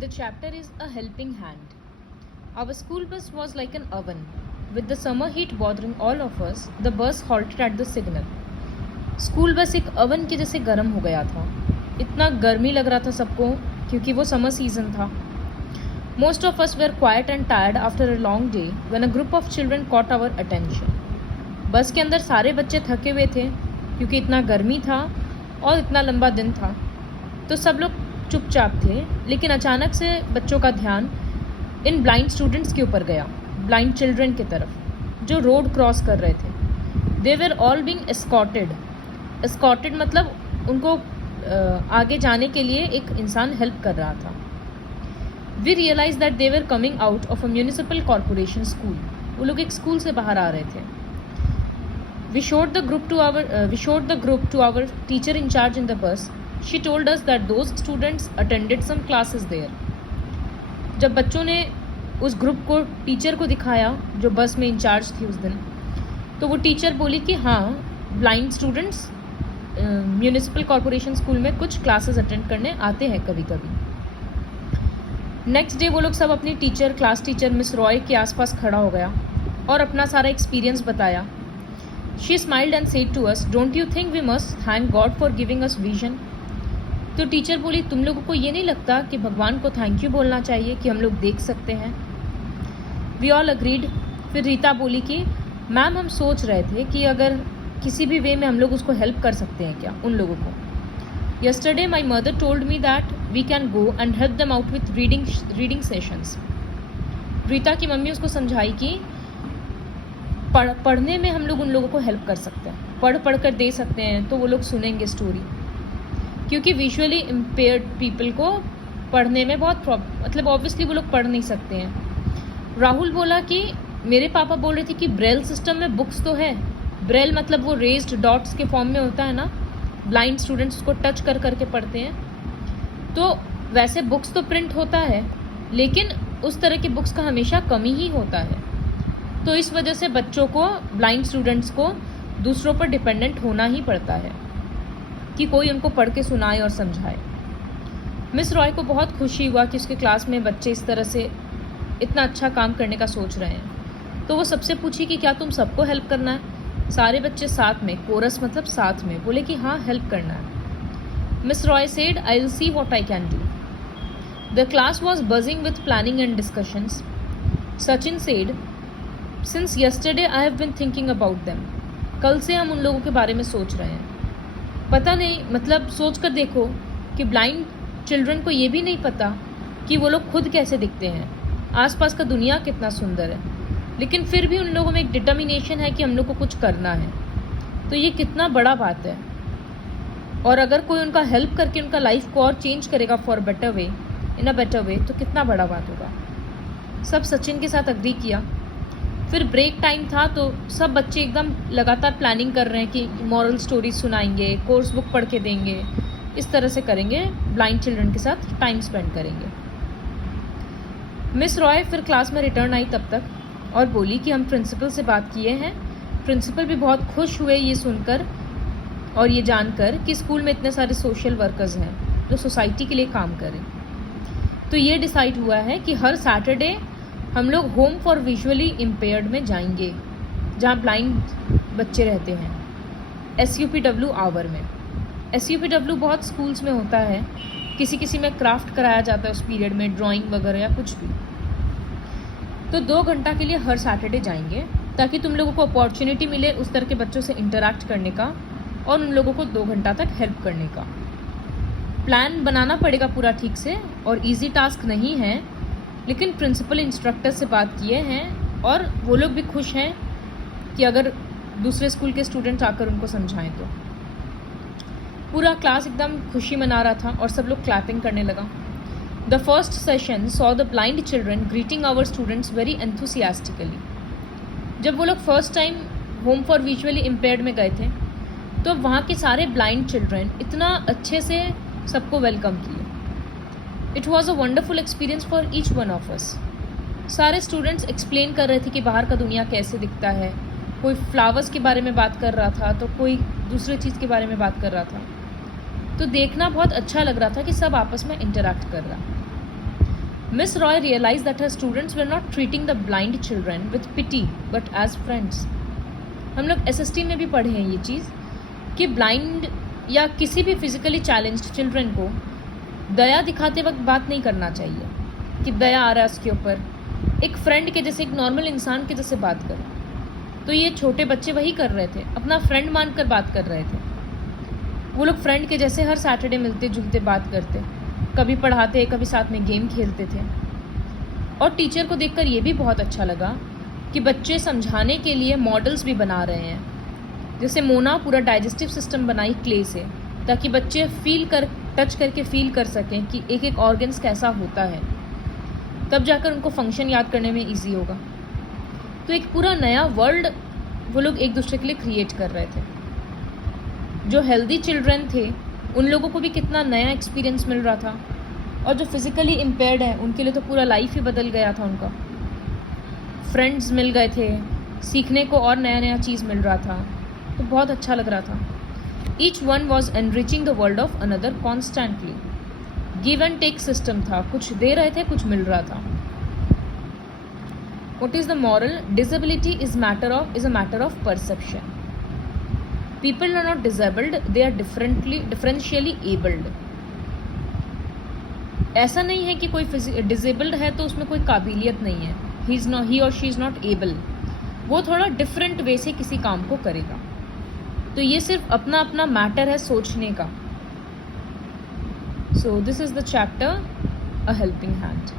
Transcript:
The chapter is A Helping Hand. Our school bus was like an oven. With the summer heat bothering all of us, the bus halted at the signal. School bus एक oven के जैसे गर्म हो गया था. इतना गर्मी लग रहा था सबको क्योंकि वो समर सीजन था. Most of us were quiet and tired after a long day when a group of children caught our attention. बस के अंदर सारे बच्चे थके हुए थे क्योंकि इतना गर्मी था और इतना लंबा दिन था. तो सब लोग चुपचाप थे, लेकिन अचानक से बच्चों का ध्यान इन ब्लाइंड स्टूडेंट्स के ऊपर गया, ब्लाइंड चिल्ड्रन की तरफ जो रोड क्रॉस कर रहे थे. They were all being escorted मतलब उनको आगे जाने के लिए एक इंसान हेल्प कर रहा था. We realise that they were coming out of a municipal corporation school. वो लोग एक स्कूल से बाहर आ रहे थे. We showed the group to our teacher in charge in the bus. She told us that those students attended some classes there. जब बच्चों ने उस ग्रुप को टीचर को दिखाया जो बस में इंचार्ज थी उस दिन, तो वो टीचर बोली कि हाँ, blind students municipal corporation school में कुछ क्लासेस अटेंड करने आते हैं कभी कभी. नेक्स्ट डे वो लोग सब अपनी क्लास टीचर मिस रॉय के आसपास खड़ा हो गया और अपना सारा एक्सपीरियंस बताया. She smiled and said to us, "Don't you think we must thank God for giving us vision?" तो टीचर बोली, तुम लोगों को ये नहीं लगता कि भगवान को थैंक यू बोलना चाहिए कि हम लोग देख सकते हैं? We all agreed. फिर रीता बोली कि मैम हम सोच रहे थे कि अगर किसी भी वे में हम लोग उसको हेल्प कर सकते हैं क्या उन लोगों को. Yesterday my mother told me that we can go and help them out with reading sessions. Rita की मम्मी उसको समझाई कि पढ़ने में हम लोग उन लोगों को हेल्प कर सकते हैं, पढ़ कर दे सकते हैं तो वो लोग सुनेंगे स्टोरी. क्योंकि विजुअली इम्पेयर्ड पीपल को पढ़ने में बहुत मतलब ऑब्वियसली वो लोग पढ़ नहीं सकते हैं. राहुल बोला कि मेरे पापा बोल रहे थे कि ब्रेल सिस्टम में बुक्स तो है. ब्रेल मतलब वो रेज्ड डॉट्स के फॉर्म में होता है ना, ब्लाइंड स्टूडेंट्स उसको टच कर करके पढ़ते हैं. तो वैसे बुक्स तो प्रिंट होता है, लेकिन उस तरह की बुक्स का हमेशा कमी ही होता है. तो इस वजह से बच्चों को, ब्लाइंड स्टूडेंट्स को दूसरों पर डिपेंडेंट होना ही पड़ता है कि कोई उनको पढ़ के सुनाए और समझाए. मिस रॉय को बहुत खुशी हुआ कि उसके क्लास में बच्चे इस तरह से इतना अच्छा काम करने का सोच रहे हैं. तो वो सबसे पूछी कि क्या तुम सबको हेल्प करना है? सारे बच्चे साथ में, कोरस मतलब साथ में, बोले कि हाँ हेल्प करना है. Miss Roy said, I will see what I can do. The class was buzzing with planning and discussions. Sachin said, Since yesterday I have been thinking about them. कल से हम उन लोगों के बारे में सोच रहे हैं. पता नहीं, मतलब सोच कर देखो कि ब्लाइंड चिल्ड्रन को ये भी नहीं पता कि वो लोग खुद कैसे दिखते हैं, आसपास का दुनिया कितना सुंदर है, लेकिन फिर भी उन लोगों में एक डिटर्मिनेशन है कि हम लोग को कुछ करना है. तो ये कितना बड़ा बात है. और अगर कोई उनका हेल्प करके उनका लाइफ को और चेंज करेगा for better way, in a better way, तो कितना बड़ा बात होगा. सब सचिन के साथ अग्री किया. फिर ब्रेक टाइम था तो सब बच्चे एकदम लगातार प्लानिंग कर रहे हैं कि मॉरल स्टोरीज सुनाएंगे, कोर्स बुक पढ़ के देंगे, इस तरह से करेंगे, ब्लाइंड चिल्ड्रन के साथ टाइम स्पेंड करेंगे. मिस रॉय फिर क्लास में रिटर्न आई तब तक और बोली कि हम प्रिंसिपल से बात किए हैं. प्रिंसिपल भी बहुत खुश हुए ये सुनकर और ये जानकर कि स्कूल में इतने सारे सोशल वर्कर्स हैं जो सोसाइटी के लिए काम करें. तो ये डिसाइड हुआ है कि हर सैटरडे हम लोग होम फॉर विजुअली इम्पेयर्ड में जाएंगे, जहाँ ब्लाइंड बच्चे रहते हैं, SUPW आवर में. SUPW बहुत स्कूल्स में होता है, किसी में क्राफ्ट कराया जाता है उस पीरियड में, ड्राइंग वगैरह या कुछ भी. तो 2 घंटा के लिए हर सैटरडे जाएंगे ताकि तुम लोगों को अपॉर्चुनिटी मिले उस तरह के बच्चों से इंटरेक्ट करने का और उन लोगों को 2 घंटा तक हेल्प करने का. प्लान बनाना पड़ेगा पूरा ठीक से और ईजी टास्क नहीं है, लेकिन प्रिंसिपल इंस्ट्रक्टर से बात किए हैं और वो लोग भी खुश हैं कि अगर दूसरे स्कूल के स्टूडेंट्स आकर उनको समझाएं तो. पूरा क्लास एकदम खुशी मना रहा था और सब लोग क्लैपिंग करने लगा. The first session saw the blind children greeting our students very enthusiastically. जब वो लोग first time home for visually impaired में गए थे तो वहाँ के सारे ब्लाइंड चिल्ड्रन इतना अच्छे से सबको वेलकम किए. It was a wonderful experience for each one of us. सारे स्टूडेंट्स एक्सप्लेन कर रहे थे कि बाहर का दुनिया कैसे दिखता है. कोई फ्लावर्स के बारे में बात कर रहा था तो कोई दूसरे चीज़ के बारे में बात कर रहा था. तो देखना बहुत अच्छा लग रहा था कि सब आपस में इंटरेक्ट कर रहा. Miss Roy realized that her students were not treating the blind children with pity but as friends. हम लोग SST में भी पढ़े हैं ये चीज़ कि ब्लाइंड या किसी भी फिजिकली चैलेंज्ड चिल्ड्रन को दया दिखाते वक्त बात नहीं करना चाहिए कि दया आ रहा है उसके ऊपर, एक फ्रेंड के जैसे, एक नॉर्मल इंसान के जैसे बात करो। तो ये छोटे बच्चे वही कर रहे थे, अपना फ्रेंड मानकर बात कर रहे थे। वो लोग फ्रेंड के जैसे हर सैटरडे मिलते जुलते बात करते, कभी पढ़ाते, कभी साथ में गेम खेलते थे। और टीचर को देखकर ये भी बहुत अच्छा लगा कि बच्चे समझाने के लिए मॉडल्स भी बना रहे हैं। जैसे मोना पूरा डाइजेस्टिव सिस्टम बनाई क्ले से, ताकि बच्चे टच करके फील कर सकें कि एक एक ऑर्गन्स कैसा होता है, तब जाकर उनको फंक्शन याद करने में ईजी होगा। तो एक पूरा नया वर्ल्ड वो लोग एक दूसरे के लिए क्रिएट कर रहे थे। जो हेल्दी चिल्ड्रन थे उन लोगों को भी कितना नया एक्सपीरियंस मिल रहा था, और जो फिज़िकली इम्पेयर्ड है उनके लिए तो पूरा लाइफ ही बदल गया था। उनका फ्रेंड्स मिल गए थे, सीखने को और नया नया चीज़ मिल रहा था, तो बहुत अच्छा लग रहा था। Each one was enriching the world of another constantly. Give and tech system था, कुछ दे रहे थे, कुछ मिल रहा था। What is the moral? Disability is a matter of perception. People are not disabled, they are differentially abled. ऐसा नहीं है कि कोई डिसेबल्ड है तो उसमें कोई काबिलियत नहीं है, he or she is not able. वो थोड़ा डिफरेंट वे से किसी काम को करेगा। तो ये सिर्फ अपना अपना मैटर है सोचने का। So this is the chapter, A Helping Hand.